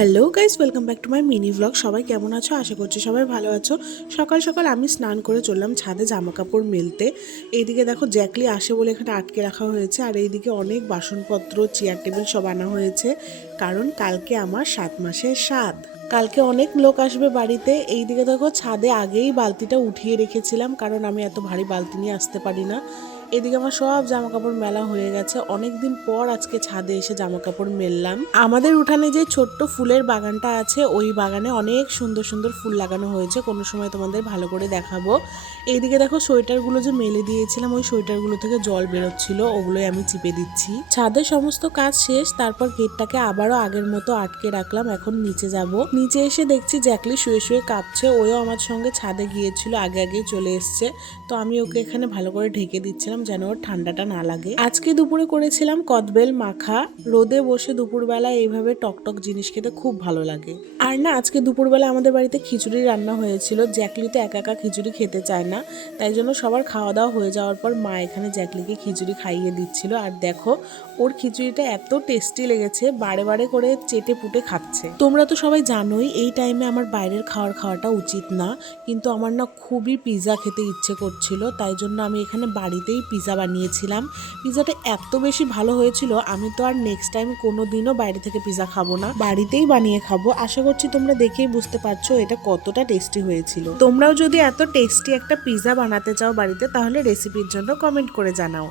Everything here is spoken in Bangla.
Hello guys, welcome back to my mini blog. সবাই কেমন আছো? আশা করছি সবাই ভালো আছো। সকাল সকাল আমি স্নান করে চললাম ছাদে জামা কাপড় মেলতে। এইদিকে দেখো জ্যাকলি আসে বলে এখানে আটকে রাখা হয়েছে, আর এইদিকে অনেক বাসনপত্র, চেয়ার টেবিল সব আনা হয়েছে, কারণ কালকে আমার 7 মাসের স্বাদ। কালকে অনেক লোক আসবে বাড়িতে। এইদিকে দেখো ছাদে আগেই বালতিটা উঠিয়ে রেখেছিলাম, কারণ আমি এত ভারী বালতি নিয়ে আসতে পারি না। এদিকে আমার সব জামা কাপড় মেলা হয়ে গেছে। অনেকদিন পর আজকে ছাদে এসে জামা কাপড় মেললাম। আমাদের উঠানে যে ছোট্ট ফুলের বাগানটা আছে, ওই বাগানে অনেক সুন্দর সুন্দর ফুল লাগানো হয়েছে। কোনো সময় তোমাদের ভালো করে দেখাবো। এইদিকে দেখো সোয়েটারগুলো যে মেলে দিয়েছিলাম, ওই সোয়েটারগুলো থেকে জল বেরোচ্ছিল, ওগুলোই আমি চিপে দিচ্ছি। ছাদের সমস্ত কাজ শেষ, তারপর গেটটাকে আবারও আগের মতো আটকে রাখলাম। এখন নিচে যাব। নিচে এসে দেখছি জ্যাকলি শুয়ে শুয়ে কাঁপছে। ওও আমার সঙ্গে ছাদে গিয়েছিল, আগে আগে চলে এসছে। তো আমি ওকে এখানে ভালো করে ঢেকে দিচ্ছিলাম যেন ওর ঠান্ডাটা না লাগে। আজকে দুপুরে করেছিলাম কদবেল মাখা। রোদে বসে দুপুরবেলা এইভাবে টকটক জিনিস খেতে খুব ভালো লাগে। আর না, আজকে দুপুরবেলা আমাদের বাড়িতে খিচুড়ি রান্না হয়েছিল। জ্যাকলি তো একা একা খিচুড়ি খেতে চায় না, তাই জন্য সবার খাওয়া দাওয়া হয়ে যাওয়ার পর মা এখানে জ্যাকলিকে খিচুড়ি খাইয়ে দিচ্ছিল। আর দেখো, ওর খিচুড়িটা এত টেস্টি লেগেছে, বারে বারে করে চেটে পুটে খাচ্ছে। তোমরা তো সবাই জানোই এই টাইমে আমার বাইরের খাওয়াটা উচিত না, কিন্তু আমার না খুবই পিৎজা খেতে ইচ্ছে করছিল, তাই জন্য আমি এখানে বাড়িতেই পিৎজা বানিয়েছিলাম। পিৎজাটা এত বেশি ভালো হয়েছিল, আমি তো আর নেক্সট টাইম কোনো দিনও বাইরে থেকে পিৎজা খাবো না, বাড়িতেই বানিয়ে খাবো। আশা করছি তোমরা দেখেই বুঝতে পারছো এটা কতটা টেস্টি হয়েছিল। তোমরাও যদি এত টেস্টি একটা পিৎজা বানাতে চাও বাড়িতে, তাহলে রেসিপির জন্য কমেন্ট করে জানাও।